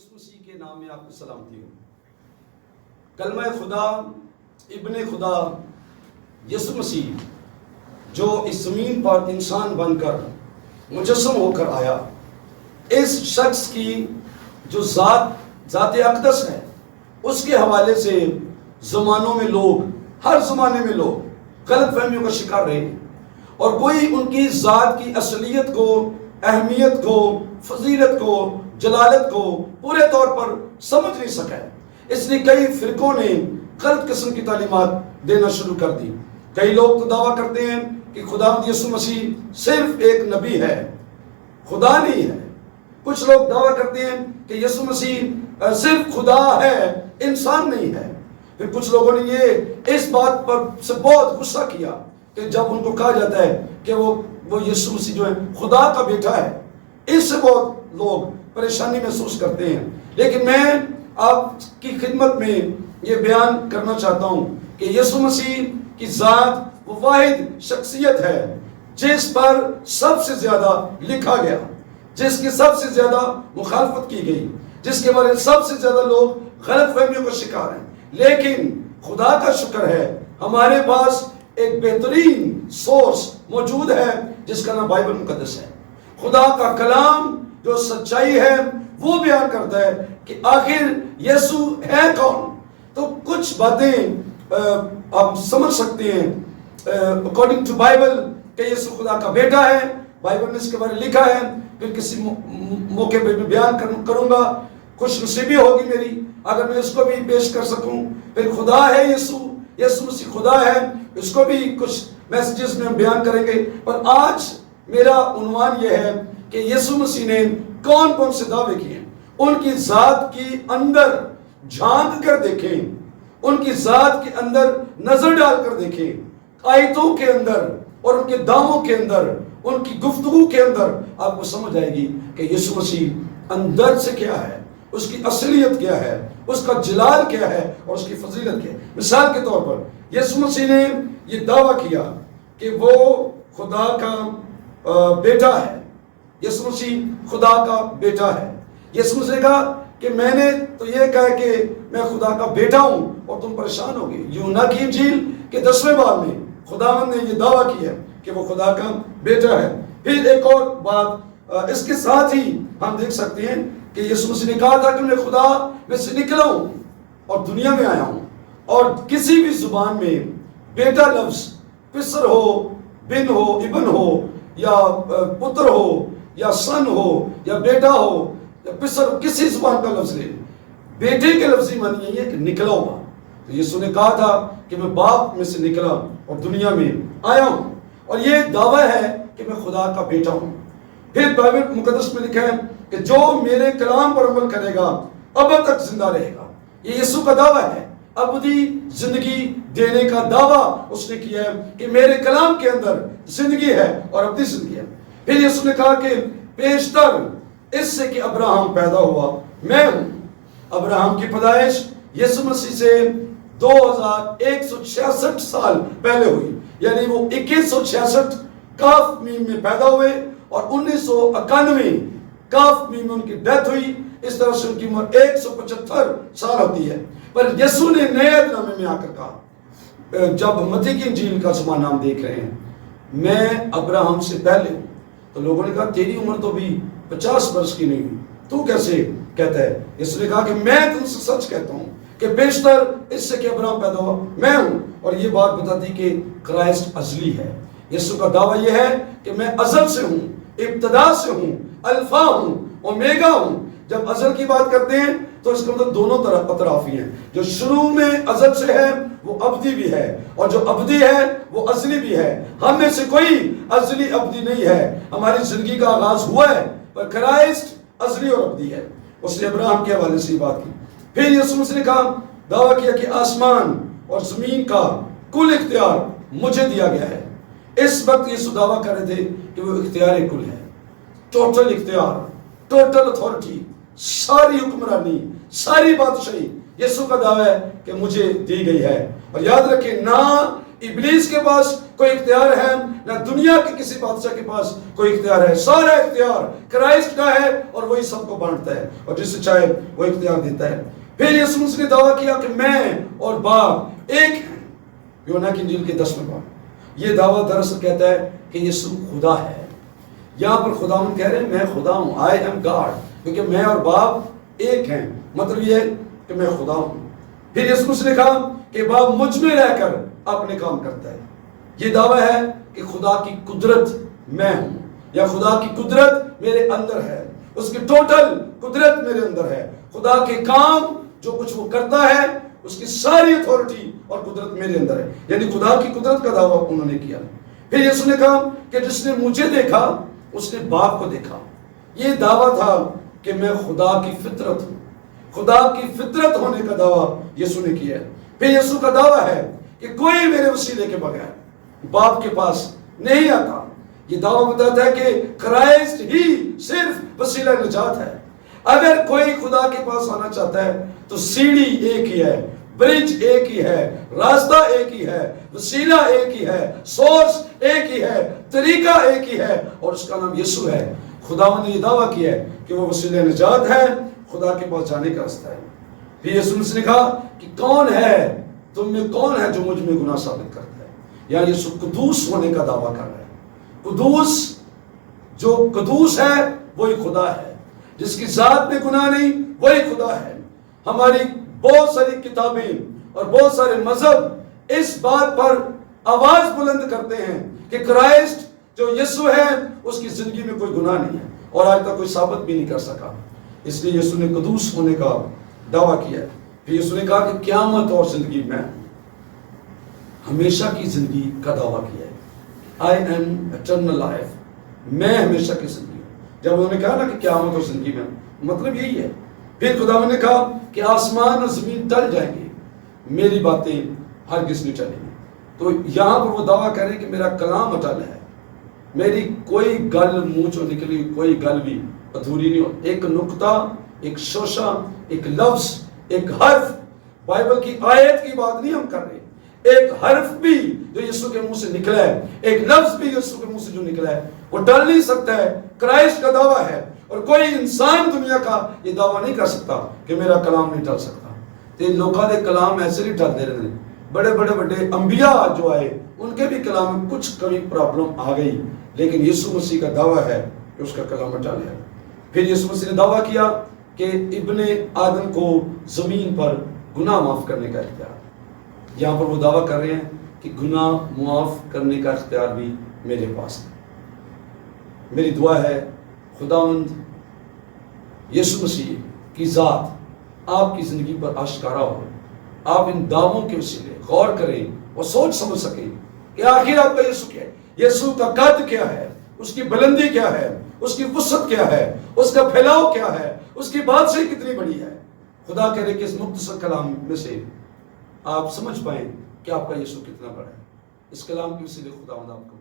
یسوع مسیح کے نام میں آپ کی سلامتی ہو۔ کلمہ خدا، ابن خدا یسوع مسیح جو اس زمین پر انسان بن کر مجسم ہو کر آیا، اس شخص کی جو ذات اقدس ہے اس کے حوالے سے زمانوں میں لوگ، ہر زمانے میں لوگ غلط فہمیوں کا شکار رہے ہیں، اور کوئی ان کی ذات کی اصلیت کو، اہمیت کو، فضیلت کو، جلالت کو پورے طور پر سمجھ نہیں سکا ہے۔ اس لیے کئی فرقوں نے غلط قسم کی تعلیمات دینا شروع کر دی۔ کئی لوگ تو دعویٰ کرتے ہیں کہ خداوند یسوع مسیح صرف ایک نبی ہے، خدا نہیں ہے۔ کچھ لوگ دعویٰ کرتے ہیں کہ یسوع مسیح صرف خدا ہے، انسان نہیں ہے۔ پھر کچھ لوگوں نے یہ اس بات پر سے بہت غصہ کیا کہ جب ان کو کہا جاتا ہے کہ وہ یسوع مسیح جو ہے خدا کا بیٹا ہے، اس سے بہت لوگ پریشانی محسوس کرتے ہیں۔ لیکن میں آپ کی خدمت میں یہ بیان کرنا چاہتا ہوں کہ یسوع مسیح کی ذات وہ واحد شخصیت ہے جس پر سب سے زیادہ لکھا گیا، جس کی سب سے زیادہ مخالفت کی گئی، جس کے بارے میں سب سے زیادہ لوگ غلط فہمیوں کا شکار ہیں۔ لیکن خدا کا شکر ہے ہمارے پاس ایک بہترین سورس موجود ہے جس کا نام بائبل مقدس ہے۔ خدا کا کلام جو سچائی ہے وہ بیان کرتا ہے کہ آخر یسوع ہے کون۔ تو کچھ باتیں آپ سمجھ سکتے ہیں اکارڈنگ ٹو بائبل کہ یسوع خدا کا بیٹا ہے، بائبل نے اس کے بارے میں لکھا ہے۔ پھر کسی موقع پہ میں بیان کروں گا، خوش نصیبی ہوگی میری اگر میں اس کو بھی پیش کر سکوں۔ پھر خدا ہے یسوع مسیح خدا ہے، اس کو بھی کچھ میسیجز میں ہم بیان کریں گے۔ پر آج میرا عنوان یہ ہے کہ یسوع مسیح نے کون کون سے دعوے کیے ہیں، ان کی ذات کی اندر جھانک کر دیکھیں، ان کی ذات کے اندر نظر ڈال کر دیکھیں، آیتوں کے اندر اور ان کے داموں کے اندر، ان کی گفتگو کے اندر آپ کو سمجھ آئے گی کہ یسوع مسیح اندر سے کیا ہے، اس کی اصلیت کیا ہے، اس کا جلال کیا ہے اور اس کی فضیلت کیا ہے۔ مثال کے طور پر یسوع مسیح نے یہ دعویٰ کیا کہ وہ خدا کا بیٹا ہے۔ یسوع مسیح خدا کا بیٹا ہے۔ یسوع مسیح نے کہا کہ میں نے تو یہ کہا کہ میں خدا کا بیٹا ہوں اور تم پریشان ہوگے۔ یوحنا کی انجیل کے 10ویں باب میں خداوند نے یہ دعویٰ کیا ہے کہ وہ خدا کا بیٹا ہے۔ پھر ایک اور بات اس کے ساتھ ہی ہم دیکھ سکتے ہیں کہ یسوع مسیح نے کہا تھا کہ میں خدا میں سے نکلا ہوں اور دنیا میں آیا ہوں، اور کسی بھی زبان میں بیٹا لفظ پسر ہو، بن ہو، ابن ہو، یا پتر ہو، یا سن ہو، یا بیٹا ہو، یا پسر، کسی زبان کا لفظ لے، بیٹے کے لفظی معنی یہ ہے کہ نکلا ہوا۔ تو یسوع نے کہا تھا کہ میں باپ میں سے نکلا اور دنیا میں آیا ہوں، اور یہ دعویٰ ہے کہ میں خدا کا بیٹا ہوں۔ پھر بائبل مقدس میں لکھا ہے کہ جو میرے کلام پر عمل کرے گا اب تک زندہ رہے گا۔ یہ یسوع کا دعویٰ ہے، ابدی زندگی دینے کا دعویٰ اس نے کیا ہے کہ میرے کلام کے اندر زندگی ہے اور ابدی زندگی ہے۔ پھر یسوع نے کہا کہ پیشتر اس سے کہ ابراہم پیدا ہوا میں ہوں۔ ابراہم کی پیدائش یسوع مسیح سے 2166 سال پہلے ہوئی، یعنی وہ 2166 کاف میم میں پیدا ہوئے اور 1991 کاف میم میں ان کی ڈیتھ ہوئی۔ اس طرح سے ان کی عمر 175 سال ہوتی ہے۔ پر یسوع نے نئے عہد نامے میں آ کر کہا، جب متی کی انجیل کا زمانہ ہم دیکھ رہے ہیں، میں ابراہم سے پہلے ہوں، تو لوگوں نے کہا تیری عمر تو بھی 50 برس کی نہیں ہوئی، تو کیسے کہتا ہے؟ یسوع نے کہا کہ میں تم سے سچ کہتا ہوں کہ بیشتر اس سے کہ ابراہم پیدا ہوا میں ہوں، اور یہ بات بتاتی کہ کرائسٹ ازلی ہے۔ یسوع کا دعویٰ یہ ہے کہ میں ازل سے ہوں، ابتدا سے ہوں، الفا ہوں، اومیگا ہوں۔ جب ازل کی بات کرتے ہیں تو اس کا مطلب دونوں طرف اطرافی ہیں، جو شروع میں ازل سے ہے وہ ابدی بھی ہے، اور جو ابدی ہے وہ ازلی بھی ہے۔ ہم میں سے کوئی ازلی ابدی نہیں ہے، ہماری زندگی کا آغاز ہوا ہے، پر کرائسٹ ازلی اور ابدی ہے۔ اس نے ابراہم کے حوالے سے بات کی۔ پھر یسوع مسیح نے کہا، دعویٰ کیا کہ آسمان اور زمین کا کل اختیار مجھے دیا گیا ہے۔ اس وقت یسوع دعویٰ کر رہے تھے کہ وہ اختیار کل ہے، ٹوٹل اختیار، ٹوٹل اتھارٹی، ساری حکمرانی، ساری بادشاہی یسوع کا دعویٰ ہے کہ مجھے دی گئی ہے۔ اور یاد رکھیں، نہ ابلیس کے پاس کوئی اختیار ہے نہ دنیا کے کسی بادشاہ کے پاس کوئی اختیار ہے. سارا اختیار کرائسٹ کا ہے اور وہی سب کو بانٹتا ہے اور جسے چاہے وہ اختیار دیتا ہے. پھر یسوع مسیح نے دعویٰ کیا کہ میں اور باپ ایک ہیں. یوحنا کی انجیل کے 10ویں باب. یہ دعویٰ دراصل کہتا ہے کہ یسوع خدا ہے. یہاں پر خداوند کہہ رہے ہیں میں خدا ہوں, آئی ایم گاڈ, کیونکہ میں اور باپ ایک ہیں. مطلب یہ ہے کہ میں خدا ہوں. پھر یسوع مسیح نے کہا کہ باپ مجھ میں رہ کر اپنے کام کرتا ہے. یہ دعویٰ ہے کہ خدا کی قدرت میں ہوں یا خدا کی قدرت میرے اندر ہے, اس کی ٹوٹل قدرت میرے اندر ہے. خدا کے کام جو کچھ وہ کرتا ہے اس کی ساری اتھارٹی اور قدرت میرے اندر ہے. یعنی خدا کی قدرت کا دعویٰ انہوں نے کیا. پھر یسوع نے کہا کہ جس نے مجھے دیکھا اس نے باپ کو دیکھا. یہ دعویٰ تھا کہ میں خدا کی فطرت ہوں. خدا کی فطرت ہونے کا دعویٰ یسوع نے کیا ہے. پھر یسوع کا دعویٰ ہے کہ کوئی میرے وسیلے کے بغیر باپ کے پاس نہیں آتا. یہ دعویٰ بتاتا ہے کہ کرائسٹ ہی صرف وسیلہ نجات ہے. اگر کوئی خدا کے پاس آنا چاہتا ہے تو سیڑھی ایک ہی ہے, برج ایک ہی ہے, راستہ ایک ہی ہے, وسیلہ ایک ہی ہے, سورس ایک ہی ہے, طریقہ ایک ہی ہے اور اس کا نام یسوع ہے. خداوند نے یہ دعویٰ کیا ہے کہ وہ وسیلہ نجات ہے, خدا کے پاس جانے کا راستہ ہے. پھر یسوع نے کہا کہ کون ہے تم میں کون ہے جو مجھ میں گناہ ثابت کرتا ہے. یعنی یسوع قدوس ہونے کا دعویٰ کر رہا ہے. قدوس, جو قدوس ہے وہی خدا ہے. جس کی ذات میں گناہ نہیں وہی خدا ہے. ہماری بہت ساری کتابیں اور بہت سارے مذہب اس بات پر آواز بلند کرتے ہیں کہ کرائسٹ جو یسوع ہے اس کی زندگی میں کوئی گناہ نہیں ہے اور آج تک کوئی ثابت بھی نہیں کر سکا. اس لیے یسوع نے قدوس ہونے کا دعویٰ کیا. پھر یسوع نے کہا کہ قیامت اور زندگی میں ہمیشہ کی زندگی کا دعویٰ کیا ہے. آئی ایم ایٹرنل لائف, میں ہمیشہ کی زندگی ہوں. جب انہوں نے کہا نا کہ قیامت اور زندگی میں, مطلب یہی ہے. پھر خداوند نے کہا کہ آسمان اور زمین ٹل جائیں گے, میری باتیں ہرگز نہیں ٹلیں گی. تو یہاں پر وہ دعویٰ کر رہے ہیں کہ میرا کلام اٹل ہے, میری کوئی گل منہ چوں نکلی کوئی گل بھی ادھوری نہیں ہو. ایک نقطہ, ایک شوشہ, ایک لفظ, ایک حرف, بائبل کی آیت کی بات نہیں ہم کر رہے, ایک حرف بھی جو یسوع کے منہ سے نکلا ہے, ایک لفظ بھی یسوع کے منہ سے جو نکلا ہے وہ ٹل نہیں سکتا ہے. کرائسٹ کا دعویٰ ہے اور کوئی انسان دنیا کا یہ دعویٰ نہیں کر سکتا کہ میرا کلام نہیں ٹل سکتا. تو لوگوں کے کلام ایسے نہیں ٹلتے رہتے. بڑے بڑے بڑے انبیاء جو آئے ان کے بھی کلام میں کچھ کمی پرابلم آ گئی, لیکن یسوع مسیح کا دعویٰ ہے کہ اس کا کلام اٹل ہے. پھر یسوع مسیح نے دعویٰ کیا کہ ابن آدم کو زمین پر گناہ معاف کرنے کا اختیار. یہاں پر وہ دعویٰ کر رہے ہیں کہ گناہ معاف کرنے کا اختیار بھی میرے پاس ہے. میری دعا ہے خداوند یسوع مسیح کی ذات آپ کی زندگی پر آشکارا ہو. آپ ان دعووں کے وسیلے غور کریں اور سوچ سمجھ سکیں کہ آخر آپ کا یسوع کیا ہے, یسوع کا قد کیا ہے, اس کی بلندی کیا ہے, اس کی وسعت کیا ہے, اس کا پھیلاؤ کیا ہے, اس کی بادشاہی کتنی بڑی ہے. خدا کرے کہ اس مختصر کلام میں سے آپ سمجھ پائیں کہ آپ کا یسوع کتنا بڑا ہے. اس کلام کے وسیلے خداوند آپ کو